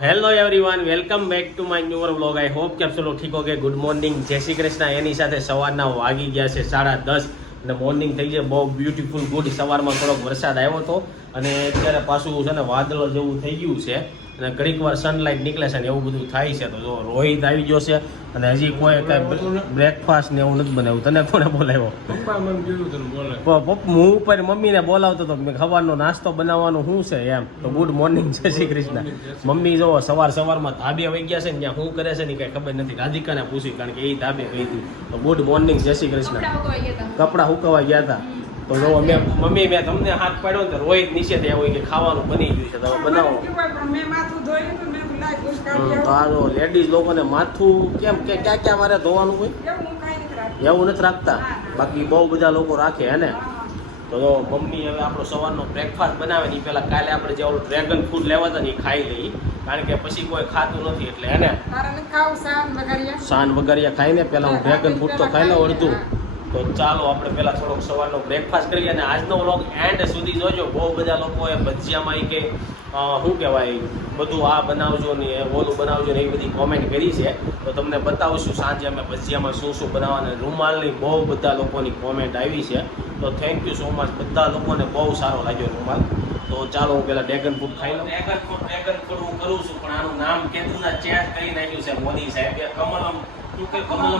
Hello everyone welcome back to my new vlog I hope કે આપ સૌ ઠીક હો કે ગુડ મોર્નિંગ જય શ્રી કૃષ્ણ એની સાથે સવારના વાગી ગયા છે 10:30 અને મોર્નિંગ થઈ છે બહુ બ્યુટીફુલ ગુડ સવારમાં થોડોક વરસાદ આવ્યો હતો અને અત્યારે પાછું છે ને વાદળો જેવું થઈ ગયું છે અને ઘડીક વાર સનલાઇટ નીકળે છે ને એવું બધું થાય છે તો જો રોહિત આવી ગયો છે અને હજી કોઈ કાંઈ બ્રેકફાસ્ટ ને એવું નથી બનાવ્યું તને કોને બોલાવ્યો હું ઉપર મમ્મીને બોલાવતો હતો મેં સવારનો નાસ્તો બનાવવાનું શું છે એમ તો ગુડ મોર્નિંગ જય શ્રી કૃષ્ણ મમ્મી જો સવારમાં ધાબે વહી ગયા છે ને ત્યાં શું કરે છે ને કાંઈ ખબર નથી રાધિકાને પૂછ્યું કારણ કે એ ધાબે ગઈ હતી તો ગુડ મોર્નિંગ જય શ્રી કૃષ્ણ કપડાં હુકવવા ગયા હતા તો જો મમ્મી મેં તમને હાથ પાડ્યો ને રોહિત નીચે ત્યાં હોય કે ખાવાનું બની ગયું છે તમે બનાવો તો આ જો લેડીઝ લોકોને માથું કેમ કે ક્યાં મારે ધોવાનું હોય એવું નથી રાખતા બાકી બહુ બધા લોકો રાખે હે ને તો જો મમ્મી હવે આપણો સવારનો બ્રેકફાસ્ટ બનાવે ને પહેલાં કાલે આપણે જે ઓલું ડ્રેગન ફ્રૂટ લેવા હતા ને એ ખાઈ લઈ કારણ કે પછી કોઈ ખાતું નથી એટલે હે ને સાન વગરિયા ખાઈને પહેલાં હું ડ્રેગન ફ્રૂટ તો ખાઈ લઉં અડધું તો ચાલો આપણે પહેલાં થોડોક સવારનો બ્રેકફાસ્ટ કરીએ અને આજનો વ્લોગ એન્ડ સુધી જોજો બહુ બધા લોકોએ ભજીયામાં કે શું કહેવાય બધું આ બનાવજો ને ઓલું બનાવજો ને એવી બધી કોમેન્ટ કરી છે તો તમને બતાવશું સાંજે અમે ભજીયામાં શું શું બનાવવાના રૂમાલની બહુ બધા લોકોની કોમેન્ટ આવી છે તો થેન્ક યુ સો મચ બધા લોકોને બહુ સારો લાગ્યો રૂમાલ તો ચાલો હું પહેલાં ડ્રેગન ફ્રૂટ ખાઈ લઉં ડ્રેગન ફ્રૂટ હું કરું છું પણ આનું નામ કેતું ના ચેન્જ કરી નાખ્યું છે મોદી સાહેબે કમલમ શું કે કમલમ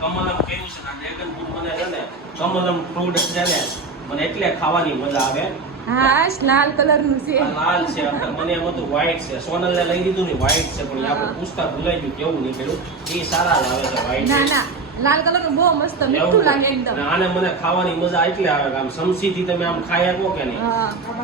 કહ્યું છે ડ્રેગન ફ્રૂટ મને છે ને કમલમ ફ્રૂટ છે ને મને એટલે ખાવાની મજા આવે હા લાલ કલર નું છે લાલ છે મને એમ હતું વ્હાઈટ છે સોનલ ને લઈ લીધું ને વ્હાઈટ છે પણ આપણે પૂછતા ભૂલાઈ ગયું કેવું નીકળ્યું એ સારા લાવે છે વ્હાઈટ ના લાલ કલર નું બહુ મસ્ત મીઠું લાગે એકદમ આને મને ખાવાની મજા એટલે આવે આમ સમસીથી તમે આમ ખાઈ શકો કે નહીં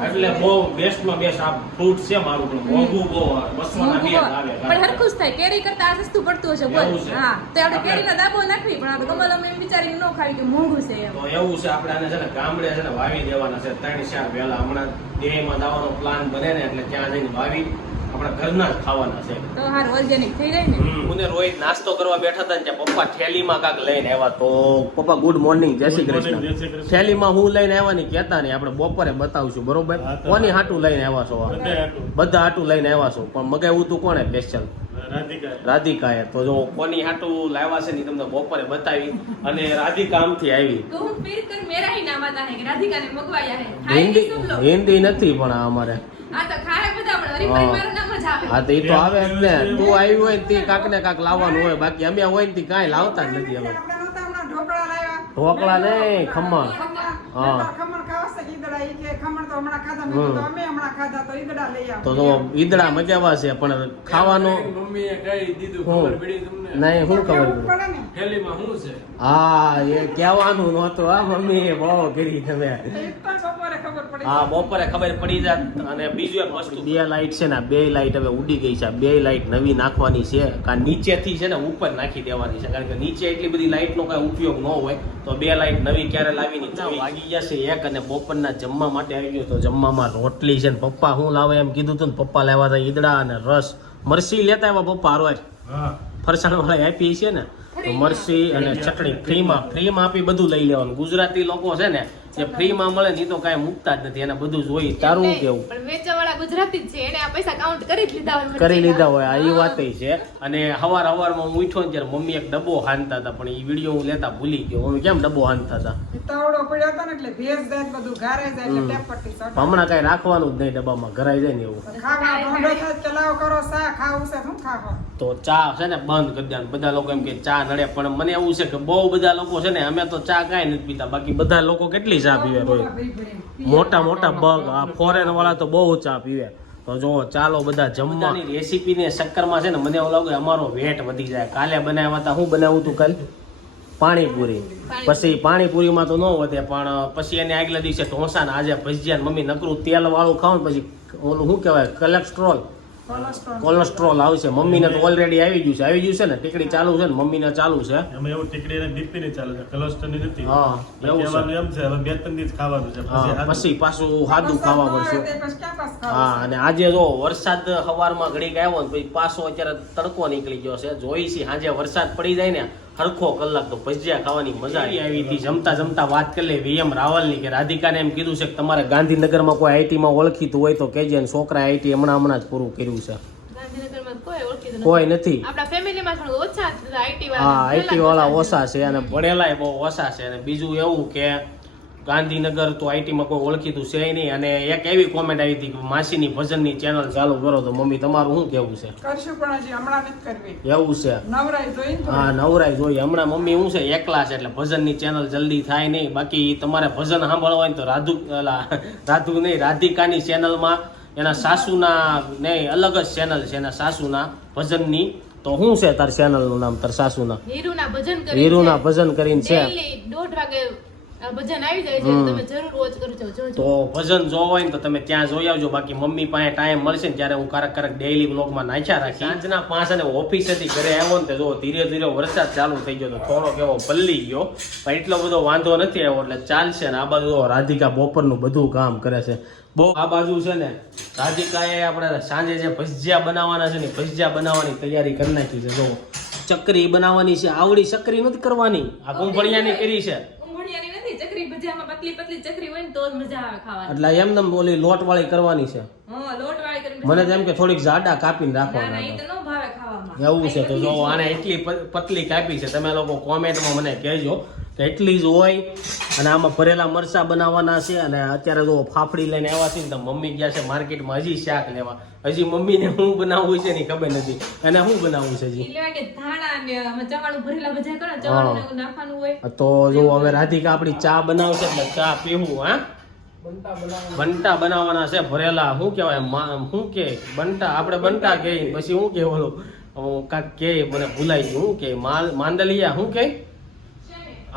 એટલે બહુ બેસ્ટમાં બેસ્ટ આ ફ્રૂટ છે મારું પણ મોંઘું બહુ 200 ના 2 આવે પણ હરખું જ થાય કેરી કરતા આ સસ્તું પડતું હશે બોલ હા તો આપણે કેરીનો દાબો નાખવી પણ આપણે કમલમ એમ વિચારીને ન ખાવી કે મોંઘું છે એમ તો એવું છે આપણે આને છે ને ગામડે છે ને વાવી દેવાના છે 3-4 વેલા હમણાં દેહમાં દાવાનો પ્લાન બને ને એટલે ત્યાં જઈને વાવી આપણા ઘરના જ ખાવાના છે તો હાર ઓર્ગેનિક થઈ જાય ને હું ને રોહિત નાસ્તો કરવા બેઠા હતા ને ત્યાં પપ્પા થેલીમાં કાંક લઈને આવ્યા તો પપ્પા ગુડ મોર્નિંગ જય શ્રી કૃષ્ણ થેલીમાં હું લઈને આવ્યા ની કહેતા નહીં આપણે બપોરે બતાવશું બરોબર કોની હાટું લઈને આવ્યા છો બધા હાટું લઈને આવ્યા છો પણ મગાવ્યું તું કોણે સ્પેશિયલ રાધિકાએ તો જો કોની હાટું લાવ્યા છે ને તમને બપોરે બતાવી અને રાધિકા આમથી આવી હિન્દી નથી પણ અમારે હા તો એ તો આવે જ ને તું આવી હોય ને તે કાંક ને કાંક લાવવાનું હોય બાકી અમે હોય ને તે કાંઈ લાવતા જ નથી અમે ઢોકળા નહીં ખમણ હા તો ઈદડા મજાવા છે પણ ખાવાનું નહીં શું ખબર હા એ કહેવાનું નહોતું હા મમ્મી એ બહુ કરી તમે હા બપોરે ખબર પડી જાત અને બીજું એક વસ્તુ 2 લાઈટ છે ને 2 લાઈટ હવે ઉડી ગઈ છે 2 લાઈટ નવી નાખવાની છે કારણ નીચેથી છે ને ઉપર નાખી દેવાની છે કારણ કે નીચે એટલી બધી લાઈટનો કાંઈ ઉપયોગ ન હોય તો 2 લાઈટ નવી ક્યારે લાવીની વાગી જશે 1 અને બપોરના જમવા માટે આવી ગયો તો જમવામાં રોટલી છે ને પપ્પા શું લાવે એમ કીધું હતું ને પપ્પા લાવ્યા હતા ઈદડા અને રસ મરસી લેતા આવ્યા પપ્પા રોજ ફરસાણ વાળા આપી છે ને તો મરસી અને ચટણી ફ્રીમાં આપી બધું લઈ લેવાનું ગુજરાતી લોકો છે ને જે ફ્રીમાં મળે ને એ તો કાંઈ મૂકતા જ નથી એને બધું જોઈ તારું કેવું પણ વેચવાવાળા ગુજરાતી જ છે એને આ પૈસા કાઉન્ટ કરી લીધા હોય આ એ વાત છે અને હવારમાં હું ઉઠ્યો ને ત્યારે મમ્મી એક ડબ્બો હાંધતા હતા પણ એ વિડીયો હું લેતા ભૂલી ગયો મમ્મી કેમ ડબ્બો હાંધતા હતા હમણાં કઈ રાખવાનું જ નહીં ડબ્બામાં ઘરાઈ જાય ને એવું તો ચા છે ને બંધ કરી દેવાનું બધા લોકો એમ કે ચા નડે પણ મને એવું છે કે બહુ બધા લોકો છે ને અમે તો ચા કાંઈ નથી પીતા બાકી બધા લોકો કેટલી ચા પીવે રોજ મોટા બગ આ ફોરેન વાળા તો બહુ ચા પીવે તો જો ચાલો બધા જમવાની રેસીપીની ચક્કરમાં છે ને મને એવું લાગે અમારો વેટ વધી જાય કાલે બનાવ્યા હતા હું બનાવ્યું હતું કાલે પાણીપુરી પછી પાણીપુરીમાં તો ન વધે પણ પછી એને આગલા દિવસે ઢોસા ને આજે ભજીયા મમ્મી નકરું તેલ વાળું ખાવ ને પછી ઓલું શું કહેવાય કોલેસ્ટ્રોલ આવશે મમ્મીને તો ઓલરેડી આવી ગયું છે ને ટીકડી ચાલુ છે ને મમ્મીને ચાલુ છે પછી પાછું સાદું ખાવા પડશે હા અને આજે જો વરસાદ સવારમાં ઘડીક આવ્યો ને પછી પાછો અત્યારે તડકો નીકળી ગયો છે જોઈ છે સાંજે વરસાદ પડી જાય ને હરખો કલાક તો ભજીયા ખાવાની મજા આવી હતી જમતા વાત કરી લે VM રાવલની કે રાધિકાને એમ કીધું છે કે તમારે ગાંધીનગરમાં કોઈ આઈટીમાં ઓળખીતું હોય તો કહેજે છોકરા આઈટી હમણાં જ પૂરું કર્યું છે ગાંધીનગરમાં કોઈ ઓળખીતું નથી. કોઈ નથી. આપણા ફેમિલીમાં થોડું ઓછા આઈટી હા, આઈટી વાળા વાળા ઓછા છે અને ભણેલાય બહુ ઓછા છે. અને બીજું એવું કે ગાંધીનગર તો આઈટીમાં કોઈ ઓળખીતું છે નહીં. અને એક એવી કોમેન્ટ આવી હતી કે માસીની ભજનની ચેનલ ચાલુ કરો. તો મમ્મી તમારું શું કેવું છે? કરશું પણ હજી હમણાં નથી કરવી. એવું છે? નવરાઈ જોઈને તો. હા, નવરાઈ જોઈએ. હમણાં મમ્મી શું છે, એકલા છે એટલે ભજનની ચેનલ જલ્દી થાય નહીં. બાકી તમારે ભજન સાંભળવા હોય ને તો રાધુ નહીં, રાધિકાની ચેનલમાં એના સાસુના નહીં અલગ જ ચેનલ છે એના સાસુના ભજનની. તો શું છે તાર ચેનલનું નામ? તાર સાસુના હીરુના ભજન કરીને હીરુના ભજન કરીને છે. ડેઈલી 1:30 વાગે ભજન આવી જાય છે. તમે જરૂર વોચ કરજો. જોજો. તો ભજન જોવા હોય ને તો તમે ત્યાં જોઈ આવજો. બાકી મમ્મી પાસે ટાઈમ મળશે ને ત્યારે હું ક્યારેક ડેઈલી બ્લોગમાં નાખ્યા રાખી. સાંજના 5 અને ઓફિસેથી ઘરે આવ્યો ને તો જો ધીરે ધીરે વરસાદ ચાલુ થઈ ગયો. તો થોડોક એવો પલ્લી ગયો પણ એટલો બધો વાંધો નથી આવ્યો એટલે ચાલશે. ને આ બાજુ રાધિકા બપોરનું બધું કામ કરે છે. બહુ આ બાજુ છે ને રાધિકાએ આપણે સાંજે જે ભજીયા બનાવવાના છે ને ભજીયા બનાવવાની તૈયારી કરી નાખી છે. જો ચકરી બનાવવાની છે. આવડી ચકરી નથી કરવાની, આ કુંભળિયાની કરી છે. ઊંઘણિયાની નથી, ચકરી ભજીયામાં પતલી પતલી ચકરી હોય ને તો જ મજા આવે ખાવાની. એટલે એમને ઓલી લોટ વાળી કરવાની છે. હા, લોટવાળી કરીને. મને તો એમ કે થોડીક જાડા કાપીને ના ના, રાખવાના ઈ તો નો ભાવે ખાવામાં. એવું છે. તો જો આને એટલી પતલી કાપી છે. તમે લોકો કોમેન્ટમાં મને કહેજો કે એટલી જ હોય. અને આમાં ભરેલા મરચા બનાવવાના છે. અને અત્યારે જો ફાફડી લઈને આવ્યા છે ને તો મમ્મી ગયા છે માર્કેટમાં હજી શાક લેવા. હજી મમ્મીને શું બનાવવું છે ને ખબર નથી. અને શું બનાવવું છે હજી? ઈ લેવા કે ધાણા ને આમાં ચવાણું ભરેલા ભજીયા કરો, ચવાણું ને એવું નાખવાનું હોય. તો જો હવે રાધિકા આપણી ચા બનાવશે એટલે ચા પીવું. હા, બંટા બનાવવાના છે ભરેલા. શું કહેવાય? શું કે બંટા? આપણે બંટા કે પછી શું કે ઓલું કાક કે મને ભૂલાઈ ગયું. શું કે માંદલિયા? શું કે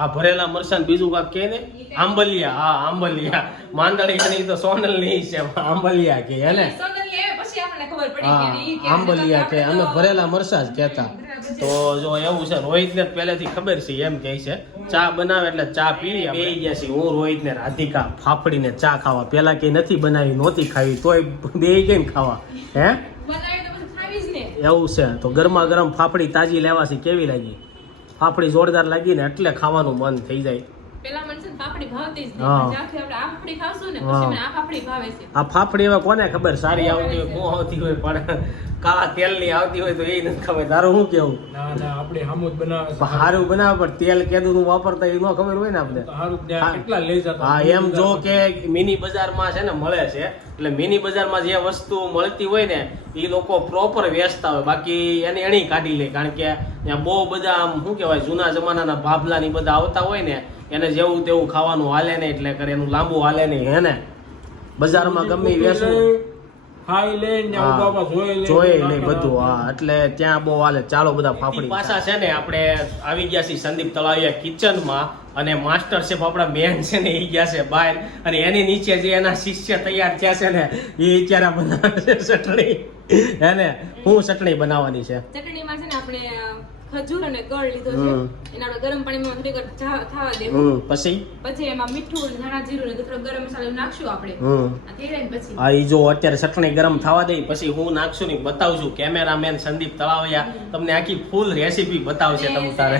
આ ભરેલા મરચાં ને બીજું કાક કે ને આંબલિયા. હા, આંબલિયા. માંદલિયા તો સોનલ ની છે, આંબલિયા કે હે. સોનલી આવે પછી આપણને ખબર પડી હા, કે ઈ કે આંબલિયા કે અમે ભરેલા મરચાં જ કહેતા. તો જો એવું છે, રોહિતને પહેલેથી ખબર છે એમ કહે છે ચા બનાવે એટલે ચા પી બે ગયા છે. હું રોહિત ને રાધિકા ફાફડીને ચા ખાવા. પેલા કઈ નથી બનાવી, નહોતી ખાવી, તોય બે કેમ ખાવા? હે, બનાવી તો પછી ખાવી જ ને. એવું છે. તો ગરમા ગરમ ફાફડી તાજી લેવા છે. કેવી લાગી? ફાફડી જોરદાર લાગી ને એટલે ખાવાનું મન થઈ જાય. પેલા મને છે ને પાપડી ભાવતી જ નહીં. હા. જ્યાંથી આપણે આ પાપડી ખાવશું ને પછી મને આ પાપડી ભાવે છે. આ ફાફડી હવે કોને ખબર સારી આવતી હોય, શું આવતી હોય, પણ કાળા તેલની આવતી હોય તો એ નથી ખબર. તારું શું કેવું? ના ના, આપણે હામુદ બનાવે છે. સારું બનાવે પણ તેલ કેદું વાપરતા એ ન ખબર હોય ને આપણે. હારું ત્યાં કેટલા લઈ જતા. હા, એમ જો કે મિની બજારમાં છે ને મળે છે. એટલે મિની બજારમાં જે વસ્તુ મળતી હોય ને એ લોકો પ્રોપર વેચતા હોય. બાકી એને એની કાઢી લે. કારણ કે ત્યાં બહુ બધા આમ શું કહેવાય જૂના જમાનાના ભાભલા ની બધા આવતા હોય ને એને જેવું તેવું ખાવાનું હાલે ને એટલે કરે એનું લાંબુ હાલે નહીં. હે ને બજારમાં ગમે એ વેચવું ખાઈ લે ને આવું બાબા જોઈ લે બધું. હા, એટલે ત્યાં બહુ હાલે. ચાલો બધા ફાફડી પાછા છે ને આપણે આવી ગયા છીએ સંદીપ તળાવિયા કિચનમાં. અને માસ્ટર શેફ આપણા બેન છે ને એ ગયા છે બહાર. અને એની નીચે જે એના શિષ્ય તૈયાર થયા છે ને એ અત્યારે બનાવે છે ચટણી. હે ને, શું ચટણી બનાવવાની છે? ચટણીમાં છે ને આપણે ખજૂર અને ગળ લીધો છે. એને આપણે ગરમ પાણીમાં થોડીક વાર થવા દેવું. પછી એમાં મીઠું, ધાણા જીરું ને થોડો ગરમ મસાલો નાખશું આપણે. આ થઈ જાય ને પછી હા, એ જો અત્યારે ચટણી ગરમ થવા દે પછી હું નાખશું ને બતાવશું. કેમેરામેન સંદીપ તળાવિયા તમને આખી ફૂલ રેસીપી બતાવશે. તમ તારે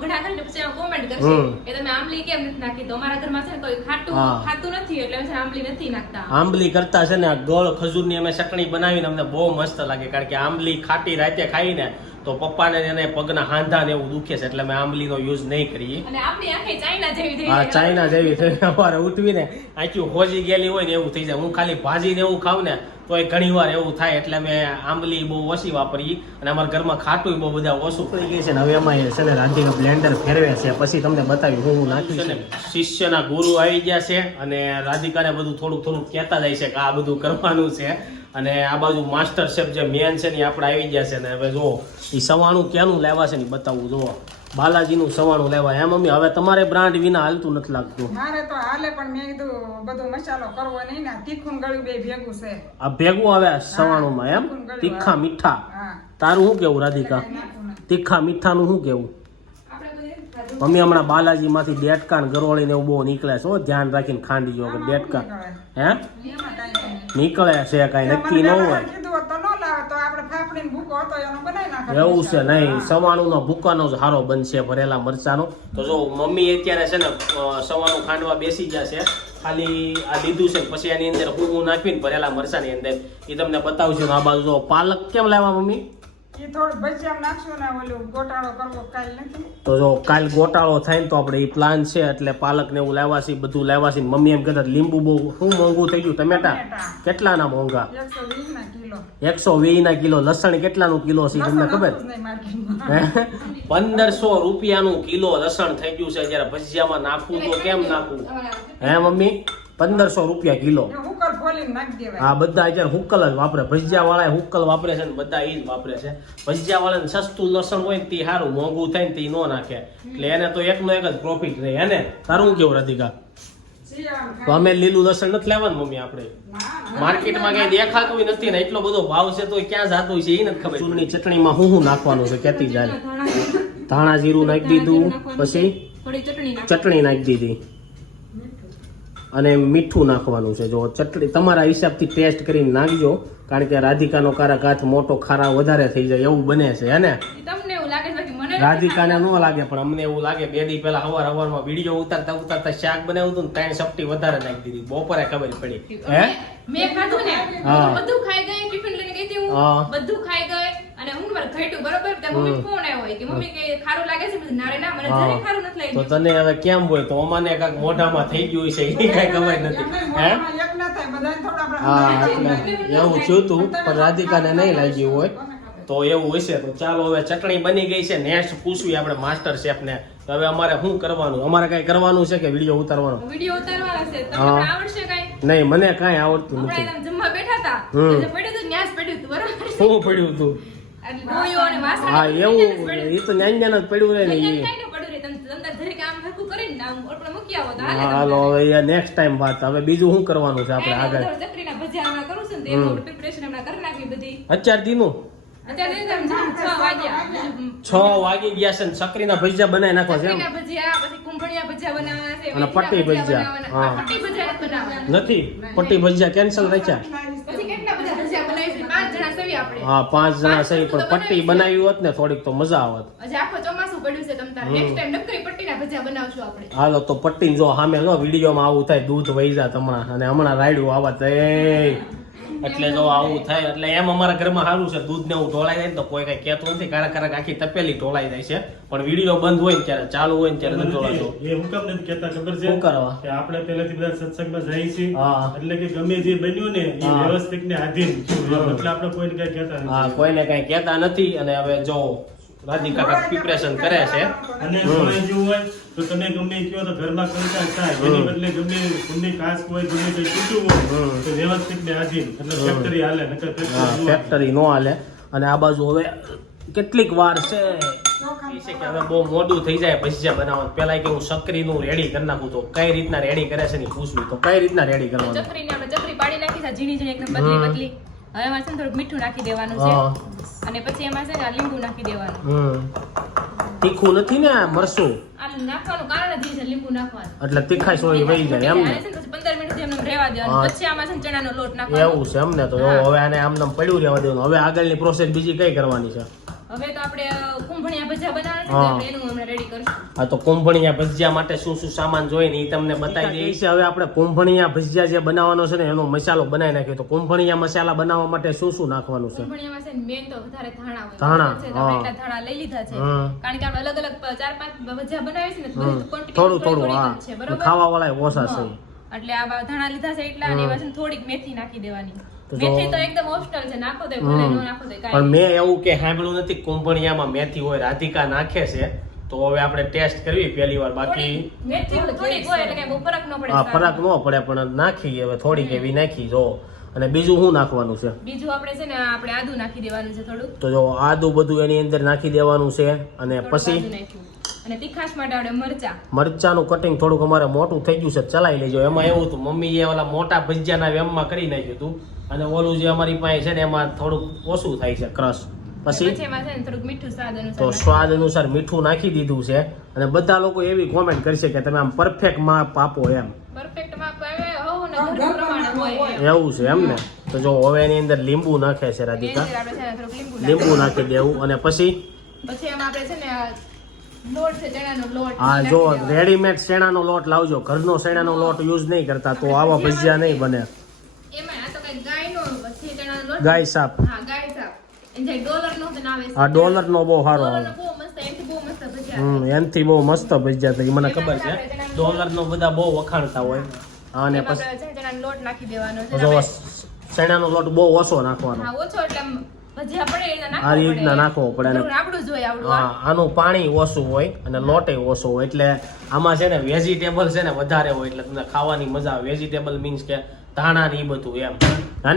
ઘણા કરીને પછી એમાં કોમેન્ટ કરશે કે તમે આંબલી કેમ નથી નાખી. તો અમારા ઘરમાં છે ને કોઈ ખાતું નથી એટલે અમે આંબલી નથી નાખતા. આંબલી કરતા છે ને આ ગળ ખજૂરની અમે ચટણી બનાવીને અમને બહુ મસ્ત લાગે. કારણ કે આંબલી ખાટી રાતે ખાઈને તો પપ્પાને એને પગના હાંધા ને એવું દુખે છે એટલે અમે આંબલીનો યુઝ નહીં કરીએ. અને આપણી આંખે ચાઇના જેવી થઈ હા, જાય. ચાઇના જેવી થઈ સવારે ઉઠવીને આખી હોજી ગયેલી હોય ને એવું થઈ જાય. હું ખાલી ભાજીને એવું ખાવ ને તો એ ઘણી વાર એવું થાય એટલે અમે આંબલી બહુ ઓછી વાપરીએ. અને અમારા ઘરમાં ખાટું બહુ બધા ઓછું પડી ગઈ છે ને હવે એમાં છે ને રાંધીને બ્લેન્ડર ફેરવે છે. પછી તમને બતાવી હું નાખ્યું છે. શિષ્યના ગુરુ આવી ગયા છે અને રાધિકાને બધું થોડુંક થોડુંક કહેતા જાય છે કે આ બધું કરવાનું છે. અને આ બાજુ માસ્ટર શેફ જે મેન છે ને આપણે આવી ગયા છે. ને હવે જો એ સવાણું ક્યાંનું લેવા છે ને બતાવવું. જુઓ બાલાજીનું સવાણું લેવા. એમ મમ્મી હવે તમારે બ્રાન્ડ વિના હાલતું નથી લાગતું. મારે તો હાલે પણ મેં કીધું બધો મસાલો કરવો નહીં ને તીખું ગળ્યું બે ભેગું છે. આ ભેગું આવે સવાણુંમાં એમ તીખા મીઠા. હા, તારું શું કેવું રાધિકા? નાખું ને. તીખા મીઠાનું શું કેવું? આપણે મમ્મી હમણાં બાલાજી માંથી દેટકા ને ગરોળી ને એવું બહુ નીકળે છે. ધ્યાન રાખીને ખાંડી જો કે દેટકા હે એમાં કાંઈ નહીં. નીકળે છે કઈ નક્કી ન હોય. કીધું હોત તો ન લાવે તો આપણે ફાફડીને ભૂકો હતો એનો બનાવી નાખે. એવું છે નહીં, સવાણું નો ભૂકાનો જ હારો બનશે ભરેલા મરચાનો. તો જો મમ્મી અત્યારે છે ને સવાણું ખાંડવા બેસી ગયા છે. ખાલી આ લીધું છે પછી એની અંદર હું નાખીને ભરેલા મરચાની અંદર એ તમને બતાવું છું. આ બાજુ જો પાલક કેમ લાવ્યા મમ્મી? એ થોડું ભજીયા નાખશું ને ઓલું ગોટાળો કરવો કાલ નથી. તો જો કાલ ગોટાળો થાય ને તો આપણે એ પ્લાન છે એટલે પાલક ને એવું લાવ્યા છે બધું લાવ્યા છે. મમ્મી એમ કહેતા લીંબુ બહુ શું મોંઘું થઈ ગયું. ટમેટા કેટલાના મોંઘા? 120 ના કિલો. 120 ના કિલો. લસણ કેટલાનું કિલો છે તમને ખબર? લસણ નહીં માર્કેટમાં. 1500 રૂપિયાનું કિલો લસણ થઈ ગયું છે. જયારે ભજીયામાં નાખવું તો કેમ નાખવું હે મમ્મી? 1500 રૂપિયા કિલો. એ હુકર ખોલીને નાખી દેવાય. આ બધા અત્યારે હુક્કલ જ વાપરે. ભજીયા વાળા હુક્કલ વાપરે છે ને બધા એ જ વાપરે છે. ભજીયા વાળાને સસ્તું લસણ હોય ને તે સારું, મોંઘું થાય ને તે ન નાખે એટલે એને તો એકનો એક જ પ્રોફિટ રહે. હે ને? તારું કેવું રાધિકા? તો અમે લીલું લસણ નથી લેવાનું મમ્મી. આપણે માર્કેટમાં કઈ દેખાતું નથી ને એટલો બધો ભાવ છે તો ક્યાં જાતું છે એ નથી ખબર. ચૂરની ચટણીમાં શું નાખવાનું છે કેતી જાય? ધાણા જીરું નાખી દીધું, પછી થોડી ચટણી ચટણી નાખી દીધી અને મીઠું નાખવાનું છે. જો ચટણી તમારા હિસાબથી ટેસ્ટ કરીને નાખજો, કારણ કે રાધિકાનો કારક હાથ મોટો ખારા વધારે થઈ જાય એવું બને છે. હે ને? તમને એવું લાગે છે બાકી મને રાધિકાને ન લાગે પણ અમને એવું લાગે. 2 દી પહેલા હવારમાં વિડીયો ઉતારતા શાક બનાવ્યું હતું ને 3 સપટી વધારે નાખી દીધી. બપોરે ખબર પડી. હે? મેં ખાધું ને હા. બધું ખાઈ ગઈ, ટિફિન લઈને ગઈ હતી હા. હું, બધું ખાઈ ગઈ અને હું મારે ઘટ્યું બરોબર. ત્યાં મમ્મી ફોન આવ્યો કે મમ્મી કે ખારું લાગે છે? બધું નારે ના, મને જરી ખારું નથી તો લાગ્યું. તને હવે કેમ હોય તો અમાને કાંઈક મોઢામાં થઈ ગયું છે એ કઈ ખબર નથી. હે? એક ના થાય બધાને થોડું આપણે હા અંદાજે એટલે એવું થયું હતું પણ રાધિકાને નહીં લાગ્યું હોય તો એવું હશે. તો ચાલો હવે ચટણી બની ગઈ છે. નેક્સ્ટ પૂછવી આપણે માસ્ટર શેફ ને તો હવે અમારે શું કરવાનું? અમારે કઈ કરવાનું છે કે વિડીયો ઉતારવાનો? વિડીયો ઉતારવાના છે. તમને હા. પણ આવડશે કઈ? નહીં, મને કાંઈ આવડતું આપણે નથી. એકદમ જમવા બેઠા હતા હમ. જે પડ્યું હતું ન્યાસ પડ્યું હતું બરોબર. શું પડ્યું હતું? એટલે ડોયો અને વાસણ હા એવું એ તો ન્યાન જ પડ્યું રહે ને અહીંયા એ. કાંઈ ન પડ્યું રે. તમે અંદર ધરીક આમ હરખું કરીને આમ ઓપડે મૂકી આવો તો હાલે હા, તમને. હાલો હવે નેક્સ્ટ ટાઈમ વાત. હવે બીજું શું કરવાનું છે આપણે કાંઈ નહીં, આગળ? હું ચકરીના ભજીયા હમણાં કરું છું ને તો એનું preparation હમણાં કરી નાખી બધી. અત્યાર દીનું અત્યારે એકદમ 6 વાગ્યા. 6 વાગી ગયા છે ને ચકરીના ભજીયા બનાવી નાખવા છે એમ? ચકરીના ભજીયા, પછી કુંભળિયા ભજીયા બનાવવાના છે, અને પટ્ટી ભજીયા. બનાવવાના. હા. પટ્ટી ભજીયા નથી બનાવવાના. નથી? પટ્ટી ભજીયા કેન્સલ રાખ્યા? પછી કેટલા બધા ભજીયા બનાવીશું? 5 જણા સવી આપણે. હા 5 જણા સહી પણ તો પટ્ટી બનાવી હોત ને થોડીક તો મજા આવત. હજી આખો ચોમાસું પડ્યું છે તમ તાર. નેક્સ્ટ ટાઈમ નકરી પટ્ટીના ભજીયા બનાવશું આપણે. હાલો તો પટ્ટી જો સામે જો વિડીયોમાં આવું થાય દૂધ વહી જાત હમણાં અને હમણાં રાયડું આવત એટલે જો આવું થાય એટલે એમ અમારા ઘરમાં સારું છે દૂધ ને એવું ઢોળાઈ જાય ને તો કોઈ કઈ કહેતું નથી. કારક આખી તપેલી ઢોળાઈ જાય છે પણ વિડીયો બંધ હોય ને ત્યારે ચાલુ હોય ને ત્યારે નથી ઢોળાતો. એ હું કેમ નથી કહેતા ખબર છે? શું કરવા? કે આપણે પહેલેથી બધા સત્સંગમાં જઈએ છીએ. હા. એટલે કે ગમે જે બન્યું ને એ હા. વ્યવસ્થિત ને આધીન એટલે આપણે કોઈને કઈ કહેતા હા નથી. કોઈને કઈ કહેતા નથી. અને હવે જો રાધિકા પ્રિપરેશન કરે છે. અને સમય જેવું હોય તો તમે ગમે એ કહો તો ઘરમાં કંટાળ થાય. એની બદલે ગમે ગમે કાચ હોય ગમે કઈ તૂટ્યું હોય તો વ્યવસ્થિત ને આધીન એટલે ફેક્ટરી હાલે નકર હા factory ન હાલે. ફેક્ટરી નો હાલે. અને આ બાજુ હવે કેટલીક વાર છે એ છે કે હવે બહુ મોડું થઈ જાય ભજીયા બનાવવાનું. પેલા કે હું સક્રીનું રેડી કરી નાખું તો કઈ રીતના રેડી કરે છે ને પૂછવું તો કઈ રીતના રેડી કરવાનું? ચકરીને આપણે ચકરી પાડી નાખી છે ઝીણી ઝીણી એકદમ પતલી પતલી. હવે એમાં છે ને થોડુંક મીઠું નાખી દેવાનું છે હા. અને પછી એમાં છે ને આ લીંબુ નાખી દેવાનું. તીખું નથી ને આ મરસું આ નાખવાનું કારણ જ એ છે લીંબુ નાખવાનું. એટલે તીખાઈ સોળી વહી જાય એમ ને? આને છે ને પછી 15 મિનિટ સુધી એમને રહેવા હા. દેવાનું. પછી આમાં છે ને ચણાનો લોટ નાખવાનો. એવું છે એમ ને? તો જો હવે આને આમ નામ પડ્યું રહેવા દેવાનું. હવે આગળની પ્રોસેસ બીજી કઈ કરવાની છે? હવે તો આપણે કુંભણિયા ભજીયા બનાવવાના છે તો હા. આપણે એનું હમણાં રેડી કરશું. આ તો કુંભણિયા ભજીયા માટે શું શું સામાન જોઈએ ને એ તમને બતાવી દઈએ છે. હવે આપણે કુંભણિયા ભજીયા જે બનાવવાનો છે ને એનો મસાલો બનાવી નાખ્યો. તો કુંભણિયા મસાલા બનાવવા માટે શું શું નાખવાનું છે? કુંભણિયામાં છે ને મેન તો વધારે ધાણા હોય. ધાણા, બરાબર છે? તો આપણે હા. એટલા ધાણા લઈ લીધા છે. હમ. કારણ કે આપણે અલગ અલગ 4-5 ભજીયા બનાવીએ છીએ ને તો બધી quantity થોડું થોડી થોડું હા થોડી જ છે, બરાબર? ખાવા વાળા ઓછા છે. હા. એટલે આ ધાણા લીધા છે એટલા અને એમાં છે ને થોડીક મેથી નાખી દેવાની. તો મેથી તો એકદમ ઓપ્શનલ છે, નાખો તો ભલે ન નાખો તો પણ કાંઈ. મેં એવું કે સાંભળ્યું નથી કુંભણિયામાં મેથી હોય. રાધિકા નાખે છે તો હવે આપણે ટેસ્ટ કરવી પહેલી વાર. બાકી થોડીક મેથી થોડીક હોય એટલે કાંઈ બહુ ફરક ન પડે. હા ફરક ન પડે પણ નાખી હવે થોડીક એવી નાખી જો. અને બીજું શું નાખવાનું છે? બીજું આપણે છે ને આપણે આદુ નાખી દેવાનું છે થોડું. તો જો આદુ બધું એની અંદર નાખી દેવાનું છે. અને થોડું પછી આદુ નાખ્યું. અને તીખાશ માટે આપણે મરચા. મરચાનું કટિંગ થોડુંક અમારે મોટું થઈ ગયું છે ચલાવી લેજો. એમાં એવું હતું મમ્મીએ ઓલા મોટા ભજીયાના વેમમાં કરી નાખ્યું હતું અને ઓલું જે અમારી પાસે છે ને એમાં થોડુંક ઓછું થાય છે ક્રશ. પછી પછી એમાં છે ને થોડુંક મીઠું સ્વાદ તો અનુસાર સ્વાદ અનુસાર મીઠું નાખી દીધું છે. અને બધા લોકો એવી કોમેન્ટ કરશે કે તમે આમ પરફેક્ટ માપ આપો એમ. પરફેક્ટ માપ આવે હોવ ને ઘર પ્રમાણે હોય એમ. એવું છે એમ ને? તો જો હવે એની અંદર લીંબુ નાખે છે એની રાધિકા. અંદર આપણે છે ને થોડુંક લીંબુ લીંબુ નાખી દેવું અને પછી પછી એમાં આપણે છે ને આ લોટ છે ચણાનો લોટ હા નાખી જો દેવાનો. રેડીમેડ શેણાનો લોટ લાવજો, ઘરનો શેણાનો લોટ યુઝ નહીં કરતા તો આવા ભજીયા નહીં બને. એમાં આ તો કઈ ગાયનો છે ચણાનો લોટ. ગાય સાપ, હા ગાય સાપ. એને જે ડોલરનો બનાવે છે. આ ડોલરનો બહુ સારો આવે. ડોલરનો બહુ મસ્ત, એનાથી બહુ મસ્ત ભજીયા એનથી બહુ મસ્ત ભજીયા થાય, મને એમાં ખબર છે. આપણે ચણાનો ડોલરનો બધા બહુ વખાણતા હોય. અને એમાં પછી આપણે ચણાનો લોટ નાખી દેવાનો છે. જો આપણે- શેણાનો લોટ બહુ ઓછો નાખવાનો. હા ઓછો એટલે આમ ભજીયા પડે એટલે આ રીતના નાખવો પડે ને. જરૂર આપણું જ હોય આવડું હા, આનું પાણી ઓછું હોય અને લોટે ઓછો હોય એટલે આમાં છે ને વેજીટેબલ છે ને વધારે હોય એટલે તમને ખાવાની મજા આવે. વેજીટેબલ મીન્સ કે ધાણા ને ઈ બધું એમ. હે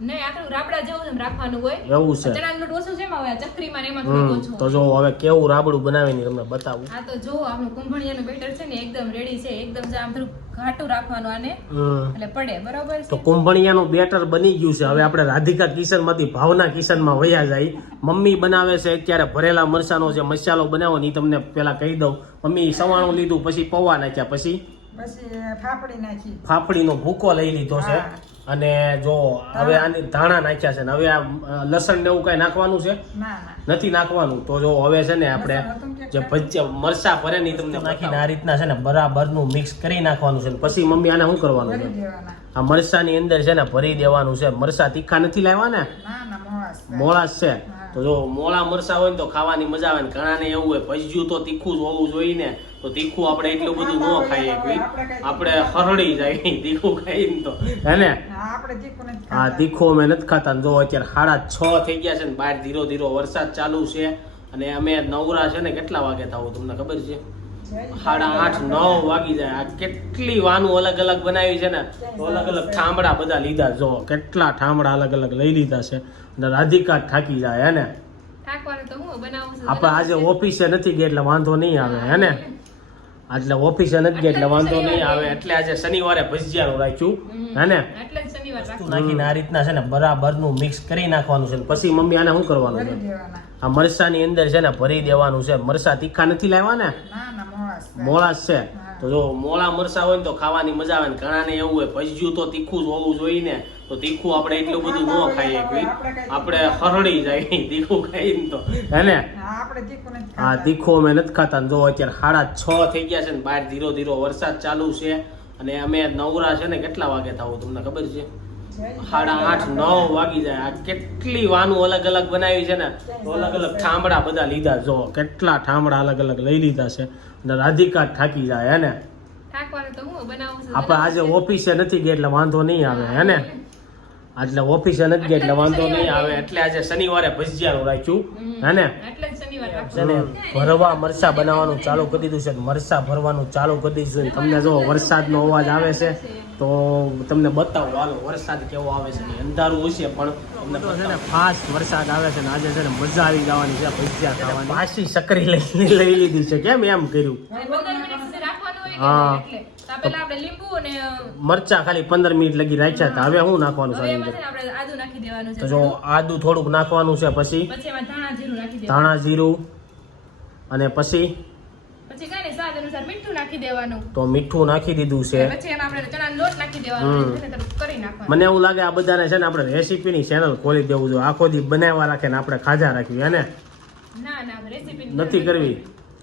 નહીં આટલું રાબડા જેવું જ એમ રાખવાનું હોય. એવું છે. ચણાનો લોટ ઓછો છે એમાં હોય ચકરીમાં ને એમાં થોડું ઓછું તો હોય. જો હવે કેવું રાબડું બનાવીને તમને બતાવું. આ તો જો આપણું કુંભણિયાનું બેટર છે ને એકદમ રેડી છે. એકદમ જ આમ થોડું ઘાટું રાખવાનું આને એટલે પડે બરોબર તો છે. કુંભણિયાનું બેટર બની ગયું છે. હવે આપણે રાધિકા કિચનમાંથી ભાવના કિચનમાં વયા જાય. મમ્મી બનાવે છે અત્યારે ભરેલા મરચાનો જે મસાલો બનાવો ને ઈ તમને પેલા કહી દઉં. મમ્મી સવાણું લીધું, પછી પૌવા નાખ્યા, પછી પછી ફાફડી નાખી. ફાફડીનો ભૂકો લઈ લીધો છે. હા. અને જો હવે આની ધાણા નાખ્યા છે ને હવે આ લસણ ને એવું કઈ નાખવાનું છે? ના ના નથી નાખવાનું. તો જો હવે છે ને આપણે લસણ હતું કે જે ભજીયા મરચા ભરે ને ઈ તમને નાખીને આ રીતના છે ને બરાબરનું મિક્સ કરી નાખવાનું છે. પછી મમ્મી આને શું કરવાનું ભરી છે? દેવાના. આ મરચાની અંદર છે ને ભરી દેવાનું છે. મરચા તીખા નથી લાવ્યા ને, ના ના મોળાશ થાય. મોળા જ છે. તો જો મોળા મરચા હોય ને તો ખાવાની મજા આવે ને. ઘણાને એવું હોય ભજીયું તો તીખું જ હોવું જોઈએ ને, તો તીખું આપણે એટલું બધું ન ખાઈએ કોઈ. આપણે હરડી જાય તીખું ખાઈને તો હે ને. હા, આપણે તીખું નથી હા, ખાતા. તીખું અમે નથી ખાતા ને. જો અત્યારે 6:30 થઈ ગયા છે ને બહાર ધીરો ધીરો વરસાદ ચાલુ છે અને અમે નવરા છે ને કેટલા વાગે થાવું તમને ખબર છે? 8:30 9 વાગી જાય. આ કેટલી વાનું અલગ અલગ બનાવી છે ને, તો અલગ અલગ ઠામડા બધા લીધા. જો કેટલા ઠામડા અલગ અલગ લઈ લીધા છે અને રાધિકા જ થાકી જાય હે ને. ઠાકવાનું તો હું બનાવું છું. આપણે આજે ઓફિસે નથી ગયા એટલે વાંધો નહીં આવે હે ને. એટલે ઓફિસે નથી ગયા એટલે વાંધો નહીં આવે એટલે આજે શનિવારે ભજીયાનું રાખ્યું હે ને. એટલે જ શનિવાર રાખું. નાખીને આ રીતના છે ને બરાબરનું મિક્સ કરી નાખવાનું છે. પછી મમ્મી આને શું કરવાનું ભરી છે? દેવાના. આ મરચાની અંદર છે ને ભરી દેવાનું છે. મરચા તીખા નથી લાવ્યા ને, ના ના મોળાશ થાય. મોળા જ છે. તો જો મોળા મરચા હોય ને તો ખાવાની મજા આવે ને. ઘણાને એવું હોય ભજીયું તો તીખું જ હોવું જોઈએ ને, તો તીખું આપણે એટલું બધું ન ખાઈએ કોઈ. આપણે હરડી જાય તીખું ખાઈને તો હે ને. હા, આપણે તીખું નથી હા, ખાતા. તીખું અમે નથી ખાતા ને. જો અત્યારે 6:30 થઈ ગયા છે ને બહાર ધીરો ધીરો વરસાદ ચાલુ છે અને અમે નવરા છે ને કેટલા વાગે થાવું તમને ખબર છે? 8:30 9 વાગી જાય. આ કેટલી વાનું અલગ અલગ બનાવી છે ને, તો અલગ અલગ ઠામડા બધા લીધા. જો કેટલા ઠામડા અલગ અલગ લઈ લીધા છે અને રાધિકા જ થાકી જાય હે ને. ઠાકવાનું તો હું બનાવું છું. આપણે આજે ઓફિસે નથી ગયા એટલે વાંધો નહીં આવે હે ને. એટલે ઓફિસે નથી ગયા એટલે વાંધો નહીં આવે એટલે આજે શનિવારે ભજીયાનું રાખ્યું હે ને. એટલે જ શનિવાર રાખું. છે ને ભરવા મરચા બનાવવાનું ચાલુ કરી દીધું છે. મરચા ભરવાનું ચાલુ કરી દીધું છે. તમને જો વરસાદનો અવાજ આવે છે તો તમને બતાવું. હાલો વરસાદ કેવો આવે છે. અંધારું હશે પણ તમને છે ને ફાસ્ટ વરસાદ આવે છે ને આજે છે ને મજા આવી જવાની છે ભજીયા ખાવાની. પાછી સકરી લઈ લીધી છે. કેમ એમ કર્યું? અને 15 મિનિટ સુધી રાખવાનું હોય કે હા. એટલે તો આ પહેલા આપણે લીંબુ અને મરચા ખાલી 15 મિનિટ લગી રાખ્યા હતા. હવે શું નાખવાનું છે હવે આની એમાં અંદર? છે ને આપણે આદુ નાખી દેવાનું છે. તો જો આદુ થોડુંક નાખવાનું છે, પછી પછી એમાં ધાણા જીરું નાખી દેવાનું. ધાણા જીરું અને પછી પછી કાંઈ નહીં, સ્વાદ અનુસાર મીઠું નાખી દેવાનું. તો મીઠું નાખી દીધું છે. પછી એમાં આપણે ચણાનો લોટ નાખી દેવાનો. એને થોડું કરી નાખવાનું. મને એવું લાગે આ બધાને છે ને આપણે રેસીપીની ચેનલ ખોલી દેવું જોઈએ. આખો દી બનાવવા રાખે ને આપણે ખાજા રાખવી હે ને. ના ના રેસીપી નથી કરવી.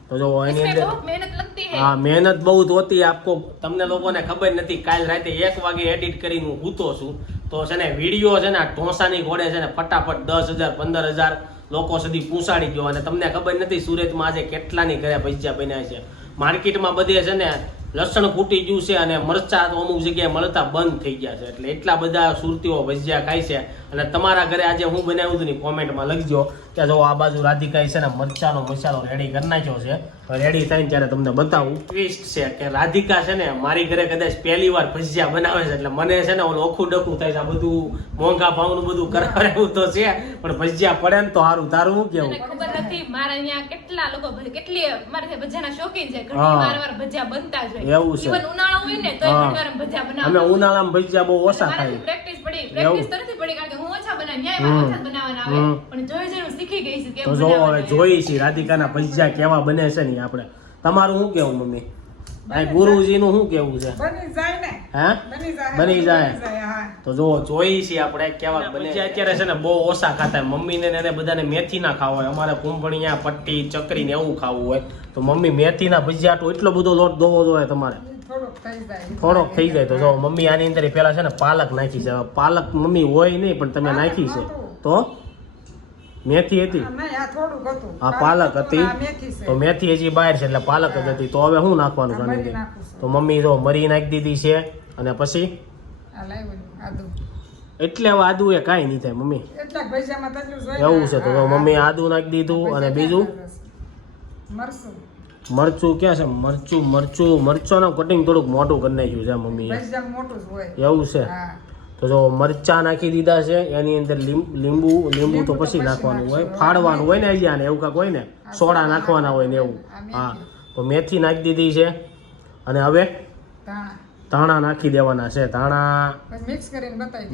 તો જો એની इसमें અંદર बहुत मेहनत लगती है. હા, મહેનત બહુ જ હોતી આપકો. તમને લોકોને ખબર નથી. કાલ રાતે 1 વાગે એડિટ કરીને હું સૂતો છું તો છે ને વિડીયો છે ને આ ઢોસાની ઘોડે છે ને ફટાફટ 10,000 15,000 લોકો સુધી પહોંચાડી ગયો. અને તમને ખબર નથી સુરતમાં આજે કેટલાની ઘરે ભજીયા બન્યા છે. માર્કેટમાં બધે છે ને લસણ ફૂટી ગયું છે અને મરચા તો અમુક જગ્યાએ મળતા બંધ થઈ ગયા છે. એટલે એટલા બધા સુરતીઓ ભજીયા ખાય છે. અને તમારા ઘરે આજે હું બનાવ્યું હતું ને કોમેન્ટમાં લખજો કે જો આ બાજુ રાધિકાએ છે ને મરચાનો મસાલો રેડી કરી નાખ્યો છે. રેડી થાય ત્યારે તમને બતાવું. ટ્વિસ્ટ છે કે રાધિકા છે ને મારી ઘરે કદાચ પહેલી વાર ભજીયા બનાવે છે એટલે મને છે ને ઓલું ઓખું ડખું થાય છે. આ બધું મોંઘા ભાવનું બધું કરાવવું તો છે પણ ભજીયા પડે ને તો સારું. તારું શું કેવું? મને ખબર નથી મારા અહીંયા કેટલા લોકો કેટલી મારે ત્યાં ભજીયાના શોખીન છે. હા. ઘણી વાર ભજીયા બનતા જ હોય. એવું છે. Even ઉનાળો હોય ને તોય હા. ઘણી વાર ભજીયા અમે બનાવતા. ઉનાળામાં ભજીયા બહુ ઓછા મારે ખાઈએ. પ્રેક્ટિસ પડી. પ્રેક્ટિસ તો નથી પડી કારણ કે હું ઓછા બનાવી. ન્યાય માં ઓછા જ બનાવવાના આવે. પણ જોઈ જોઈને હું શીખી ગઈ છું કેમ તો જો હવે બનાવવાના. જોઈએ છીએ રાધિકાના ભજીયા કેવા બને છે ને આપણે. તમારું શું કેવું મમ્મી? આ ગુરુજીનું શું કેવું છે? બની જાય ને હા બની જાય. હા તો જો જોઈ છીએ આપણે કેવા બને. અત્યારે છે ને બહુ ઓછા ખાતા હોય. મમ્મીને ને એને બધાને મેથી ના ખાવા હોય. અમારે કુંભણિયા પટ્ટી ચકરી ને એવું ખાવું હોય તો મમ્મી મેથીના ભજીયા તો એટલો બધો લોટ દોવો જોઈએ તમારે થોડોક થઈ જાય. તો જો મમ્મી આની અંદર પેલા છે ને પાલક નાખી છે. હવે પાલક મમ્મી હોય નહીં પણ તમે નાખી છે તો મેથી હતી હા પાલક હતી તો મેથી હજી બહાર છે એટલે પાલક જ હતી. તો હવે શું નાખવાનું આની અંદર? તો મમ્મી જો મરી નાખી દીધી છે અને પછી એટલે હવે આદુ એ કાંઈ નહીં થાય મમ્મી એવું છે. તો જો મમ્મી આદુ નાખી દીધું અને બીજું મરચું ક્યાં છે? મરચું કટિંગ થોડુંક મોટું કરી નાખ્યું છે મમ્મી એવું છે. તો જો મરચા નાખી દીધા છે એની અંદર લીંબુ તો પછી નાખવાનું હોય ફાડવાનું હોય ને અહીંયા ને એવું કાંક હોય ને સોડા નાખવાના હોય ને એવું. હા તો મેથી નાખી દીધી છે અને હવે ધાણા નાખી દેવાના છે. ધાણા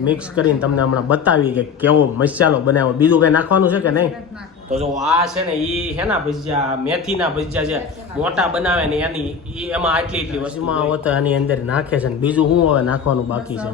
મિક્સ કરીને તમને હમણાં બતાવી કે કેવો મસાલો બનાવ્યો. બીજું કઈ નાખવાનું છે કે નહીં? તો જો આ છે ને ઈ હેના ભજીયા મેથીના ભજીયા છે મોટા બનાવે ને એની એમાં આટલી વસ્તુમાં હોતા એની અંદર નાખે છે ને બીજું શું હવે નાખવાનું બાકી છે?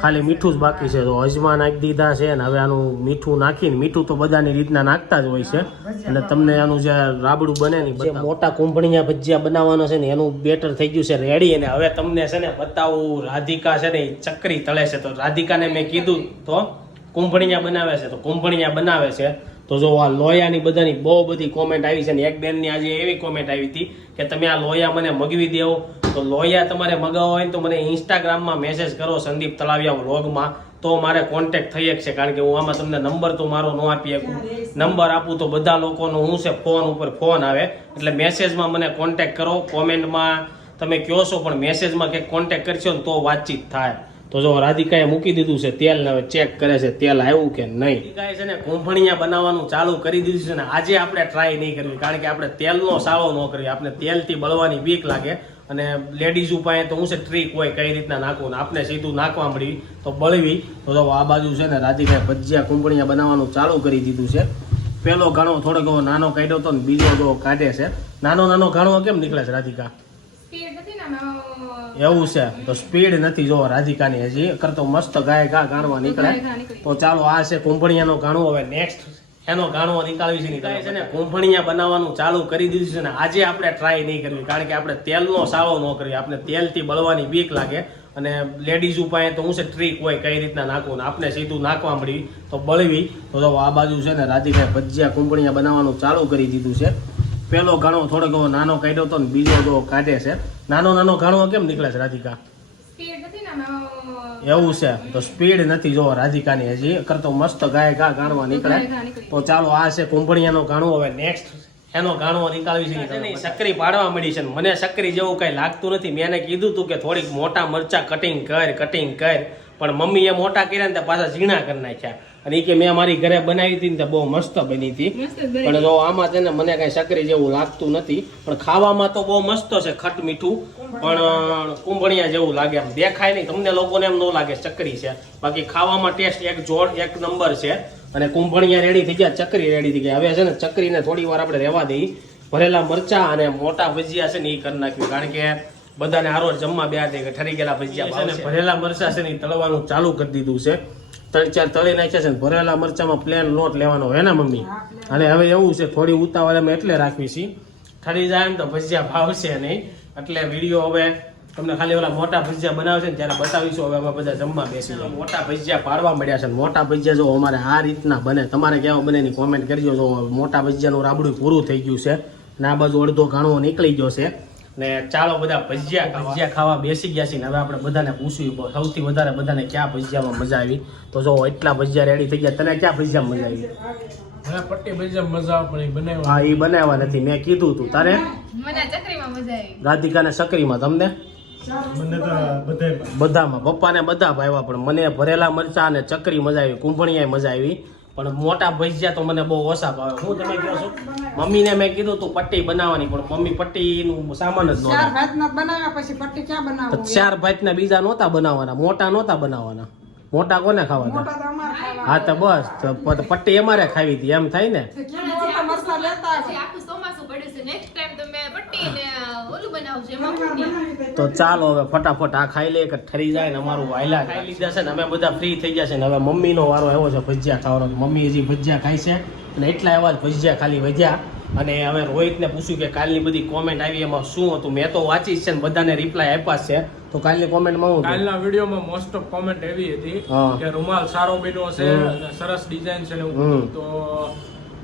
ખાલી મીઠું જ બાકી છે. તો અજમા નાખી દીધા છે ને હવે આનું મીઠું નાખીને મીઠું તો બધાની રીતના નાખતા જ હોય છે અને તમને આનું જે રાબડું બને ને જે મોટા કુંભણિયા ભજીયા બનાવવાનો છે ને એનું બેટર થઈ ગયું છે રેડી. અને હવે તમને છે ને બતાવું રાધિકા છે ને ચકરી તળે છે. તો રાધિકાને મેં કીધું તો કુંભણિયા બનાવે છે તો કુંભણિયા બનાવે છે. તો જો આ લોયાની બધાની બહુ બધી કોમેન્ટ આવી છે ને એક બેનની આજે એવી કોમેન્ટ આવી હતી કે તમે આ લોયા મને મગવી દેવો. તો લોયા તમારે મગાવવા હોય તો મને ઇન્સ્ટાગ્રામમાં મેસેજ કરો સંદીપ તળાવિયા વ્લોગમાં તો મારે કોન્ટેક્ટ થઈ શકશે. કારણ કે હું આમાં તમને નંબર તો મારો ન આપી શકું. નંબર આપું તો બધા લોકોનો હું છે ફોન ઉપર ફોન આવે એટલે મેસેજમાં મને કોન્ટેક્ટ કરો. કોમેન્ટમાં તમે કહો છો પણ મેસેજમાં કંઈક કોન્ટેક્ટ કરશો ને તો વાતચીત થાય. તો જો રાધિકાએ મૂકી દીધું છે તેલ ને હવે ચેક કરે છે તેલ આવ્યું કે નહીં. રાધિકાએ છે ને કુંભણિયા બનાવવાનું ચાલુ કરી દીધું છે ને આજે આપણે ટ્રાય નહીં કરવી કારણ કે આપણે તેલનો સાળો ન કરીએ. આપણે તેલથી બળવાની બીક લાગે અને લેડીઝ ઉપાય તો હું છે ટ્રીક હોય કઈ રીતના નાખવું ને આપણે સીધું નાખવા મળી તો બળવી. તો જો આ બાજુ છે ને રાધિકાએ ભજીયા કુંભણિયા બનાવવાનું ચાલુ કરી દીધું છે. પેલો ઘાણો થોડોક એવો નાનો કાઢ્યો હતો ને બીજો જો કાઢે છે. નાનો ઘાણો કેમ નીકળે છે રાધિકા? એવું છે તો સ્પીડ નથી જો રાધિકાની હજી કરતો મસ્ત ગાય ગાણવા નીકળે. તો ચાલો આ છે કુંભણિયાનો ગાણું. હવે નેક્સ્ટ એનો ગાણો નીકાળવી છે ને કુંભણિયા બનાવવાનું ચાલુ કરી દીધું છે ને આજે આપણે ટ્રાય નહીં કરવી કારણ કે આપણે તેલનો સાળો ન કરીએ. આપણે તેલથી બળવાની બીક લાગે અને લેડીઝ ઉપાય તો હું છે ટ્રીક હોય કઈ રીતના નાખવું ને આપણે સીધું નાખવા મળી તો બળવી. તો જો આ બાજુ છે ને રાધિકાએ ભજીયા કુંભણિયા બનાવવાનું ચાલુ કરી દીધું છે. પેલો ઘાણો થોડોક એવો નાનો કાઢ્યો હતો ને બીજો જો કાઢે છે. નાનો ઘાણો કેમ નીકળે છે રાધિકા? એવું છે તો સ્પીડ નથી જો રાધિકાની હજી કરતો મસ્ત ગાય ગાણવા નીકળે. તો ચાલો આ છે કુંભણિયાનો ગાણું. હવે નેક્સ્ટ એનો ગાણો નીકાળવી છે. સક્રી પાડવા મળી છે મને સક્રી જેવું કઈ લાગતું નથી. મેં એને કીધું તું કે થોડીક મોટા મરચા કટિંગ કર પણ મમ્મીએ મોટા કર્યા ને પાછા ઝીણા કરી નાખ્યા. અને એ કે મેં મારી ઘરે બનાવી હતી ને બહુ મસ્ત બની હતી પણ જો આમાં છે ને મને કઈ સક્રી જેવું લાગતું નથી. પણ ખાવામાં તો બહુ મસ્ત છે ખટ મીઠું પણ કુંભણિયા જેવું લાગે. એમ દેખાય નહીં તમને લોકોને એમ ન લાગે ચકરી છે બાકી ખાવામાં ટેસ્ટ એક નંબર છે. અને કુંભણિયા રેડી થઈ ગયા ચકરી રેડી થઈ ગયા. હવે છે ને ચકરીને થોડી વાર આપણે રહેવા દઈએ. ભરેલા મરચા અને મોટા ભજીયા છે ને એ કરી નાખ્યું કારણ કે બધાને હારો જમવા બે કે ઠરી ગયેલા ભજીયા છે ને ભરેલા મરચા છે ને એ તળવાનું ચાલુ કરી દીધું છે. 3-4 તળી નાખ્યા છે ને ભરેલા મરચામાં પ્લેન લોટ લેવાનો હોય ને મમ્મી. અને હવે એવું છે થોડી ઉતાવળ અમે એટલે રાખવી છીએ ઠરી જાય ને તો ભજીયા ભાવશે નહીં એટલે વિડીયો હવે તમને ખાલી ઓલા મોટા ભજીયા બનાવે છે ને ત્યારે બતાવીશું. હવે અમે બધા જમવા બેસી મોટા ભજીયા પાડવા મળ્યા છે. મોટા ભજીયા જો અમારે આ રીતના બને તમારે કેવા બને ની કોમેન્ટ કરજો. જો મોટા ભજીયાનું રાબડું પૂરું થઈ ગયું છે અને આ બાજુ અડધો ઘાણો નીકળી ગયો છે ને ચાલો બધા ભજીયા ખાવા બેસી ગયા છે. હવે આપણે બધાને પૂછ્યું સૌથી વધારે બધાને ક્યાં ભજીયામાં મજા આવી. તો જો એટલા ભજીયા રેડી થઈ ગયા. તને ક્યાં ભજીયામાં મજા આવી? પટ્ટી ભજીયા મજા આવે પણ હા એ બનાવ્યા નથી મેં કીધું તું. તારે મને ચકરીમાં મજા આવી. રાધિકાને સક્રીમાં તમને મને તો બધામાં પપ્પાને બધા ભાવ્યા પણ મને ભરેલા મરચા અને ચકરી મજા આવી. કુંભણિયા મજા આવી પણ મોટા ભજીયા તો મને બહુ ઓછા ભાવે. હું તમે કહો છો મમ્મીને મેં કીધું તું પટ્ટી બનાવવાની પણ મમ્મી પટ્ટીનું સામાન જ ચાર ભાતના બનાવ્યા પછી પટ્ટી ક્યાં બનાવવું? 4 ભાતના બીજા નહોતા બનાવવાના મોટા નહોતા બનાવવાના. મોટા કોને ખાવાના? મોટા તો અમારે ખાવા. હા તો બસ તો પટ્ટી અમારે ખાવી હતી એમ થાય ને. કિલો તો મરચાં લેતા આખું ચોમાસું પડ્યું છે નેક્સ્ટ ટાઈમ તમે પટ્ટી ને ઓલું બનાવજો એમાં હું નહીં. તો ચાલો હવે ફટાફટ આ ખાઈ લે કે ઠરી જાય ને અમારું વાયલા ખાઈ લીધા છે ને અમે બધા ફ્રી થઈ ગયા છે ને હવે મમ્મીનો વારો આવ્યો છે ભજીયા ખાવાનો. મમ્મી હજી ભજીયા ખાય છે અને એટલા એવા જ ભજીયા ખાલી વધ્યા. અને હવે રોહિતને પૂછ્યું કે કાલની બધી કોમેન્ટ આવી એમાં શું હતું. મેં તો વાંચી છે ને બધાને રિપ્લાય આપ્યા છે. તો કાલની કોમેન્ટમાં હું કાલના વિડીયોમાં મોસ્ટ ઓફ કોમેન્ટ એવી હતી હા. કે રૂમાલ સારો બન્યો છે અને સરસ ડિઝાઇન છે ને એવું બધું. તો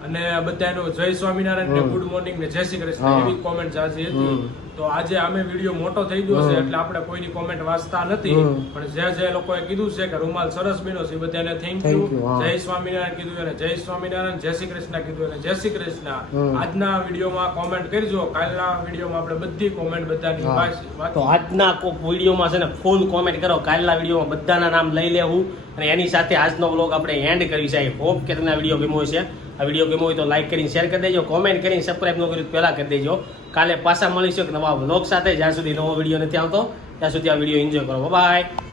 અને બધાનો જય સ્વામિનારાયણ ને ગુડ મોર્નિંગ ને જય શ્રી કૃષ્ણ હા. એવી કોમેન્ટ જાજી હતી. તો આજે અમે વિડીયો મોટો થઈ ગયો છે એટલે આપણે કોઈની કોમેન્ટ વાંચતા નથી. પણ જે લોકોએ કીધું છે કે રૂમાલ સરસ બન્યો છે એ બધાને થેન્ક યુ. Thank you, હા. જય સ્વામિનારાયણ કીધું એને જય સ્વામિનારાયણ, જય શ્રી કૃષ્ણ કીધું એને જય શ્રી કૃષ્ણ. આજના વિડીયોમાં કોમેન્ટ કરજો. કાલના વિડીયોમાં આપણે બધી કોમેન્ટ બધાની હા. વાંચી- તો આજના વિડીયોમાં છે ને ફૂલ કોમેન્ટ કરો. કાલના વિડીયોમાં બધાના નામ લઈ લેવું અને એની સાથે આજનો વ્લોગ આપણે એન્ડ કરી છે. આઈ હોપ કે તમને આ વિડીયો ગમ્યો છે. આ વિડીયો ગમ્યો હોય તો લાઈક કરીને શેર કરી દેજો, કોમેન્ટ કરીને સબસ્ક્રાઇબ ન કર્યું પહેલા કરી દેજો. કાલે પાછા મળીશું એક નવા વ્લોગ સાથે. જ્યાં સુધી નવો વિડીયો નથી આવતો ત્યાં સુધી આ વિડીયો એન્જોય કરો. બાય.